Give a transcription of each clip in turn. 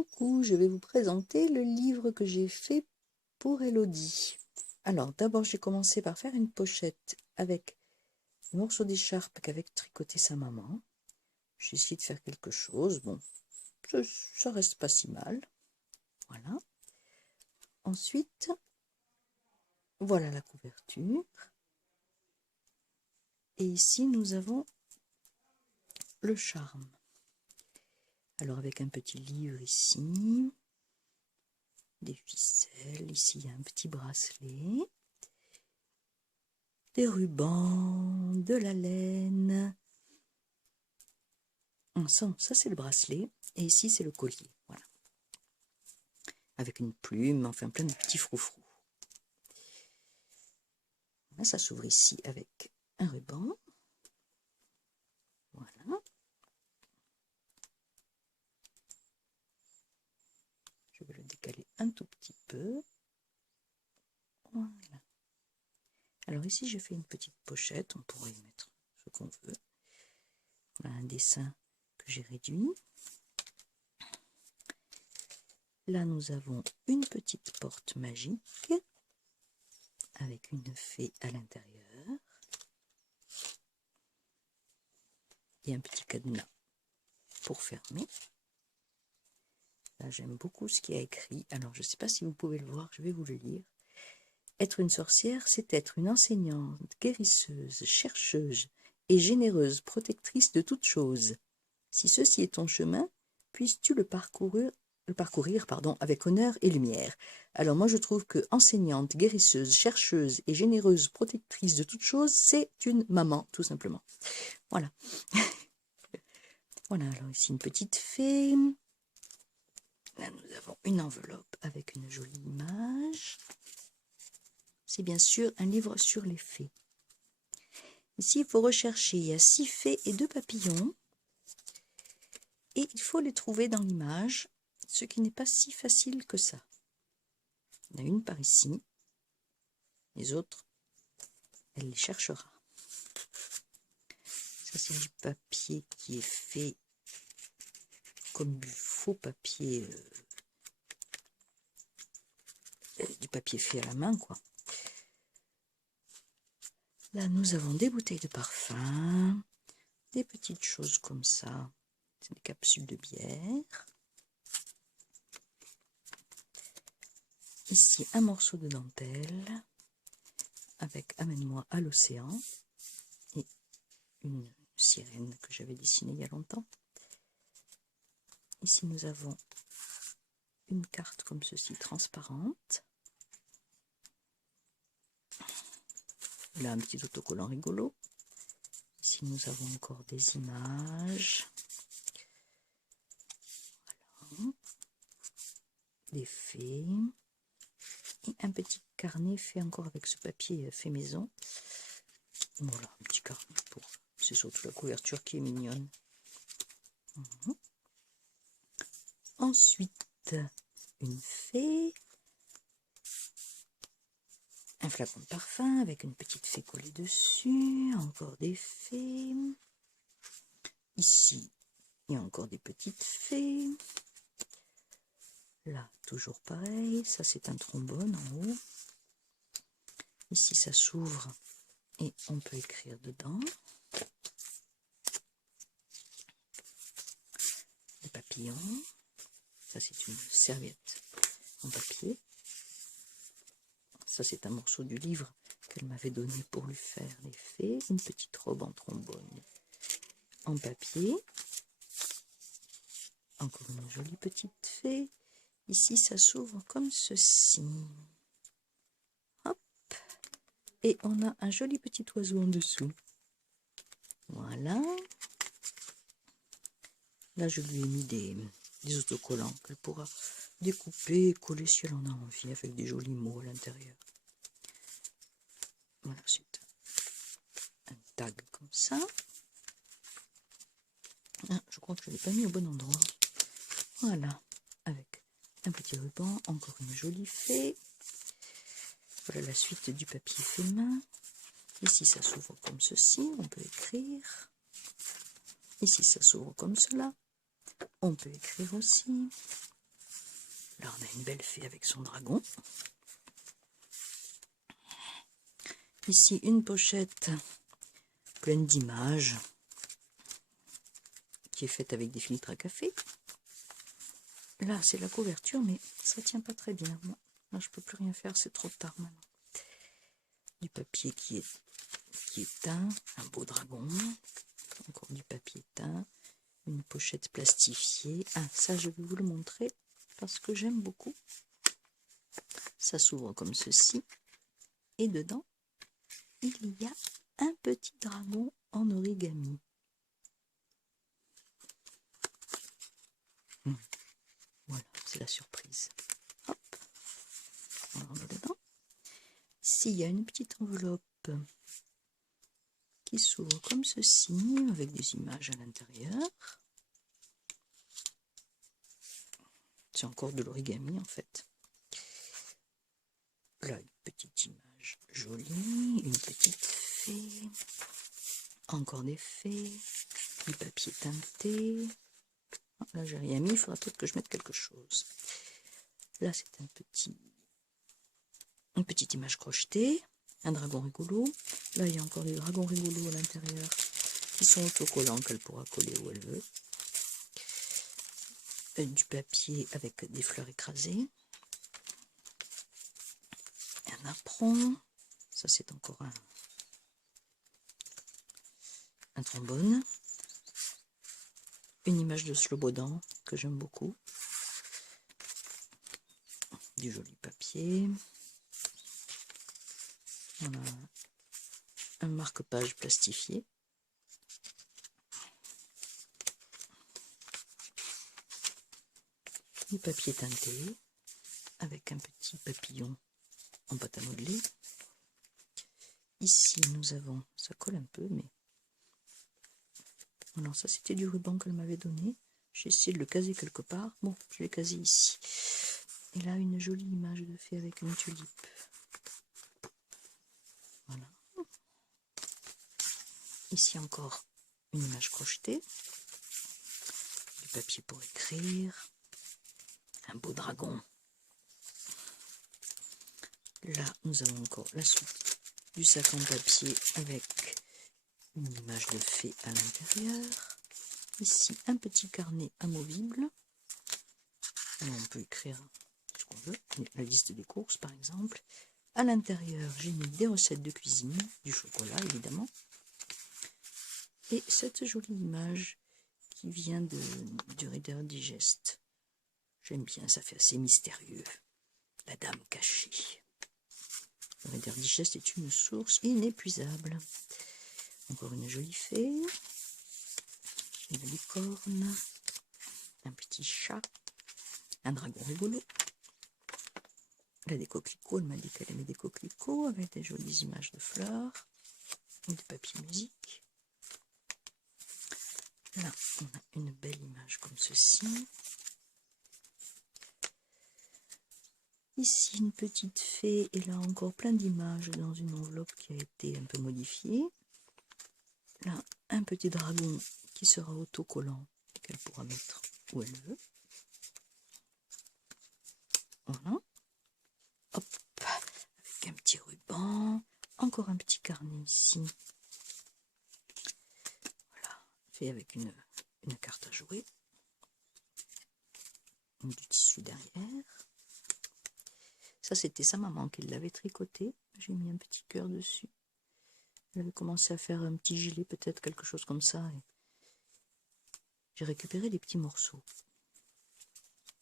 Coucou, je vais vous présenter le livre que j'ai fait pour Elodie. Alors, d'abord, j'ai commencé par faire une pochette avec un morceau d'écharpe qu'avait tricoté sa maman. J'ai essayé de faire quelque chose. Bon, ça reste pas si mal. Voilà. Ensuite, voilà la couverture. Et ici, nous avons le charme. Alors, avec un petit livre ici, des ficelles, ici il y a un petit bracelet, des rubans, de la laine. Ça c'est le bracelet, et ici c'est le collier, voilà. Avec une plume, enfin plein de petits froufrous. Là, ça s'ouvre ici avec un ruban. Voilà. Je vais le décaler un tout petit peu. Voilà. Alors ici, je fais une petite pochette. On pourrait y mettre ce qu'on veut. Voilà un dessin que j'ai réduit. Là, nous avons une petite porte magique avec une fée à l'intérieur. Et un petit cadenas pour fermer. Là, j'aime beaucoup ce qui est écrit. Alors, je ne sais pas si vous pouvez le voir, je vais vous le lire. Être une sorcière, c'est être une enseignante, guérisseuse, chercheuse et généreuse protectrice de toutes choses. Si ceci est ton chemin, puisses-tu le parcourir avec honneur et lumière. Alors moi je trouve que enseignante, guérisseuse, chercheuse et généreuse protectrice de toutes choses, c'est une maman, tout simplement. Voilà. Voilà, alors ici une petite fée. Là nous avons une enveloppe avec une jolie image. C'est bien sûr un livre sur les fées. Ici, il faut rechercher. Il y a 6 fées et 2 papillons. Et il faut les trouver dans l'image, ce qui n'est pas si facile que ça. Il y en a une par ici. Les autres, elle les cherchera. Ça, c'est du papier qui est fait comme du faux papier. Du papier fait à la main, quoi. Là, nous avons des bouteilles de parfum, des petites choses comme ça. C'est des capsules de bière. Ici, un morceau de dentelle avec Amène-moi à l'océan et une sirène que j'avais dessinée il y a longtemps. Ici, nous avons une carte comme ceci, transparente. Là, un petit autocollant rigolo. Ici, nous avons encore des images. Voilà. Des fées. Et un petit carnet fait encore avec ce papier fait maison. Voilà, un petit carnet pour... C'est surtout la couverture qui est mignonne. Ensuite, une fée. Un flacon de parfum avec une petite fée collée dessus. Encore des fées. Ici, il y a encore des petites fées. Là, toujours pareil. Ça, c'est un trombone en haut. Ici, ça s'ouvre et on peut écrire dedans. Des papillons. Ça, c'est une serviette en papier. Ça, c'est un morceau du livre qu'elle m'avait donné pour lui faire les fées. Une petite robe en trombone en papier. Encore une jolie petite fée. Ici, ça s'ouvre comme ceci. Hop. Et on a un joli petit oiseau en dessous. Voilà. Là, je lui ai mis des autocollants qu'elle pourra découper et coller si elle en a envie avec des jolis mots à l'intérieur. Voilà, c'est un tag comme ça. Ah, je crois que je ne l'ai pas mis au bon endroit. Voilà, avec un petit ruban, encore une jolie fée. Voilà la suite du papier fait main. Ici, ça s'ouvre comme ceci, on peut écrire. Ici, ça s'ouvre comme cela, on peut écrire aussi. Là, on a une belle fée avec son dragon. Ici, une pochette pleine d'images qui est faite avec des filtres à café. Là, c'est la couverture, mais ça tient pas très bien. Bon, là, je peux plus rien faire, c'est trop tard maintenant. Du papier qui est teint, un beau dragon, encore du papier teint, une pochette plastifiée. Ah, ça, je vais vous le montrer parce que j'aime beaucoup. Ça s'ouvre comme ceci, et dedans, il y a un petit dragon en origami. Voilà, c'est la surprise. Hop, on rentre dedans. Ici, il y a une petite enveloppe qui s'ouvre comme ceci, avec des images à l'intérieur. C'est encore de l'origami en fait. Là, une petite image jolie, une petite fée, encore des fées, du papier teinté. Là, j'ai rien mis, il faudra peut-être que je mette quelque chose. Là, c'est une petite image crochetée, un dragon rigolo. Là, il y a encore des dragons rigolos à l'intérieur qui sont autocollants qu'elle pourra coller où elle veut. Du papier avec des fleurs écrasées. Un apron. Ça, c'est encore un trombone. Une image de Slobodan que j'aime beaucoup. Du joli papier. On a un marque-page plastifié. Du papier teinté avec un petit papillon en pâte à modeler. Ici, nous avons, ça colle un peu, mais alors ça c'était du ruban qu'elle m'avait donné. J'ai essayé de le caser quelque part. Bon, je l'ai casé ici. Et là, une jolie image de fée avec une tulipe. Voilà. Ici encore une image crochetée. Du papier pour écrire. Un beau dragon. Là, nous avons encore la suite du sac en papier avec une image de fée à l'intérieur. Ici, un petit carnet amovible. Où on peut écrire ce qu'on veut. La liste des courses, par exemple. À l'intérieur, j'ai mis des recettes de cuisine, du chocolat, évidemment. Et cette jolie image qui vient du Reader Digest. J'aime bien, ça fait assez mystérieux. La dame cachée. Le Reader Digest est une source inépuisable. Encore une jolie fée. Une licorne. Un petit chat. Un dragon rigolo. Elle a des coquelicots. Elle m'a dit qu'elle aimait des coquelicots avec des jolies images de fleurs. Et de papier musique. Là, on a une belle image comme ceci. Ici, une petite fée, et là encore plein d'images dans une enveloppe qui a été un peu modifiée. Là, un petit dragon qui sera autocollant et qu'elle pourra mettre où elle veut. Voilà. Hop, avec un petit ruban. Encore un petit carnet ici. Voilà, fait avec une carte à jouer. Du tissu derrière. Ça, c'était sa maman qui l'avait tricoté. J'ai mis un petit cœur dessus. Elle avait commencé à faire un petit gilet, peut-être quelque chose comme ça. J'ai récupéré des petits morceaux.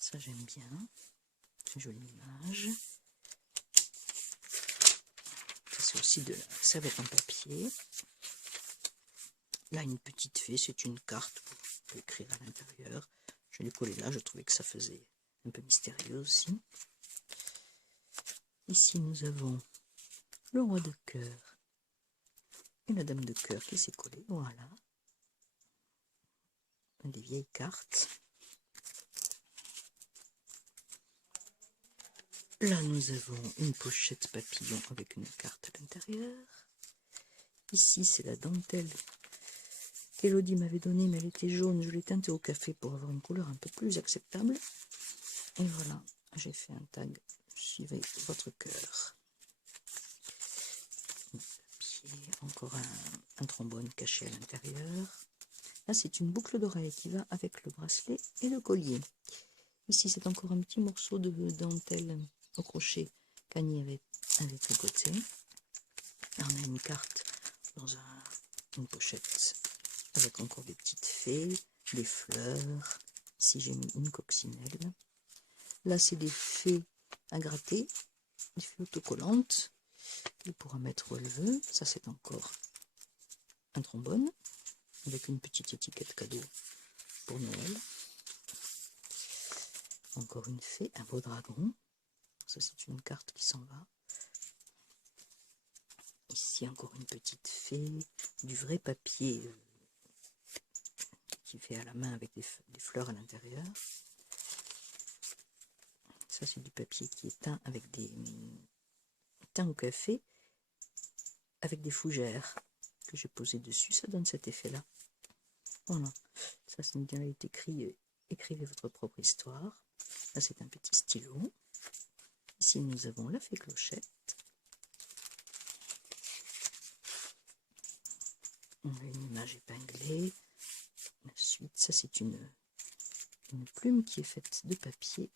Ça, j'aime bien. Une jolie image. Ça, c'est aussi de la serviette en papier. Là, une petite fée, c'est une carte pour écrire à l'intérieur. Je l'ai collée là, je trouvais que ça faisait un peu mystérieux aussi. Ici, nous avons le roi de cœur et la dame de cœur qui s'est collée. Voilà. Des vieilles cartes. Là, nous avons une pochette papillon avec une carte à l'intérieur. Ici, c'est la dentelle qu'Elodie m'avait donnée, mais elle était jaune. Je l'ai teintée au café pour avoir une couleur un peu plus acceptable. Et voilà, j'ai fait un tag, suivez votre cœur. Encore un trombone caché à l'intérieur. Là, c'est une boucle d'oreille qui va avec le bracelet et le collier. Ici, c'est encore un petit morceau de dentelle au crochet qu'Annie avait tricoté. Là, on a une carte dans une pochette avec encore des petites fées, des fleurs. Ici, j'ai mis une coccinelle. Là, c'est des fées à gratter, des fées autocollantes. Il pourra mettre où elle veut. Ça, c'est encore un trombone avec une petite étiquette cadeau pour Noël. Encore une fée, un beau dragon. Ça, c'est une carte qui s'en va. Ici, encore une petite fée, du vrai papier qui fait à la main avec des fleurs à l'intérieur. Ça, c'est du papier qui est teint avec teint au café avec des fougères que j'ai posées dessus. Ça donne cet effet-là. Voilà. Ça, c'est bien écrit. Écrivez votre propre histoire. Là, c'est un petit stylo. Ici, nous avons la fée clochette. On a une image épinglée. Ensuite, ça, c'est une plume qui est faite de papier.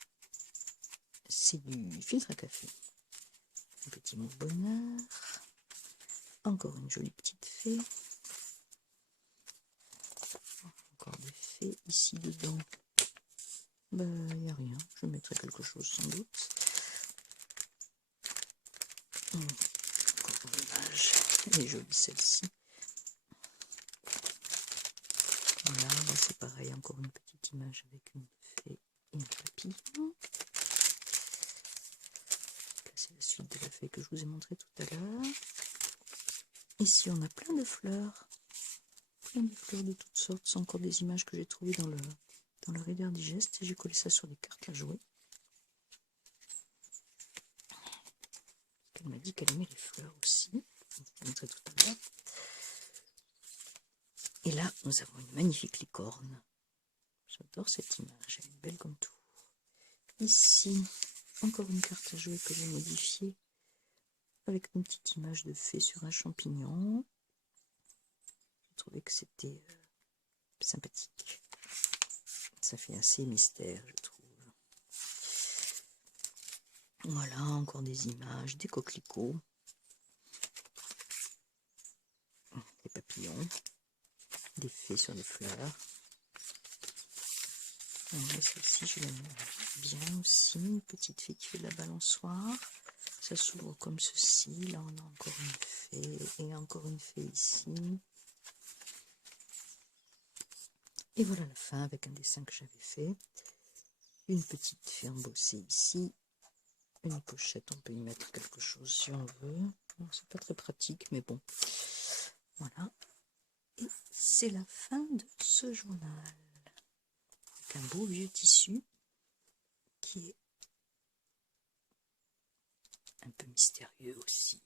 C'est du filtre à café. Un petit mot bonheur. Encore une jolie petite fée. Encore des fées ici dedans. Ben, il n'y a rien. Je mettrai quelque chose sans doute. Encore une image. Elle est jolie celle-ci. Voilà, ben c'est pareil. Encore une petite image avec une fée et un papillon. C'est la suite de la fée que je vous ai montré tout à l'heure. Ici, on a plein de fleurs. Plein de fleurs de toutes sortes. C'est encore des images que j'ai trouvées dans le Reader Digest. Et j'ai collé ça sur des cartes à jouer. Elle m'a dit qu'elle aimait les fleurs aussi. Je vous montrerai tout à l'heure. Et là, nous avons une magnifique licorne. J'adore cette image. Elle est belle comme tout. Ici, encore une carte à jouer que j'ai modifiée. Avec une petite image de fée sur un champignon. Je trouvais que c'était sympathique. Ça fait assez mystère, je trouve. Voilà, encore des images, des coquelicots, des papillons, des fées sur les fleurs. Celle-ci, je l'aime bien aussi. Une petite fée qui fait de la balançoire. Ça s'ouvre comme ceci. Là, on a encore une fée et encore une fée ici. Et voilà la fin avec un dessin que j'avais fait. Une petite fée embossée ici. Une pochette, on peut y mettre quelque chose si on veut. C'est pas très pratique, mais bon. Voilà. Et c'est la fin de ce journal. Avec un beau vieux tissu qui est un peu mystérieux aussi.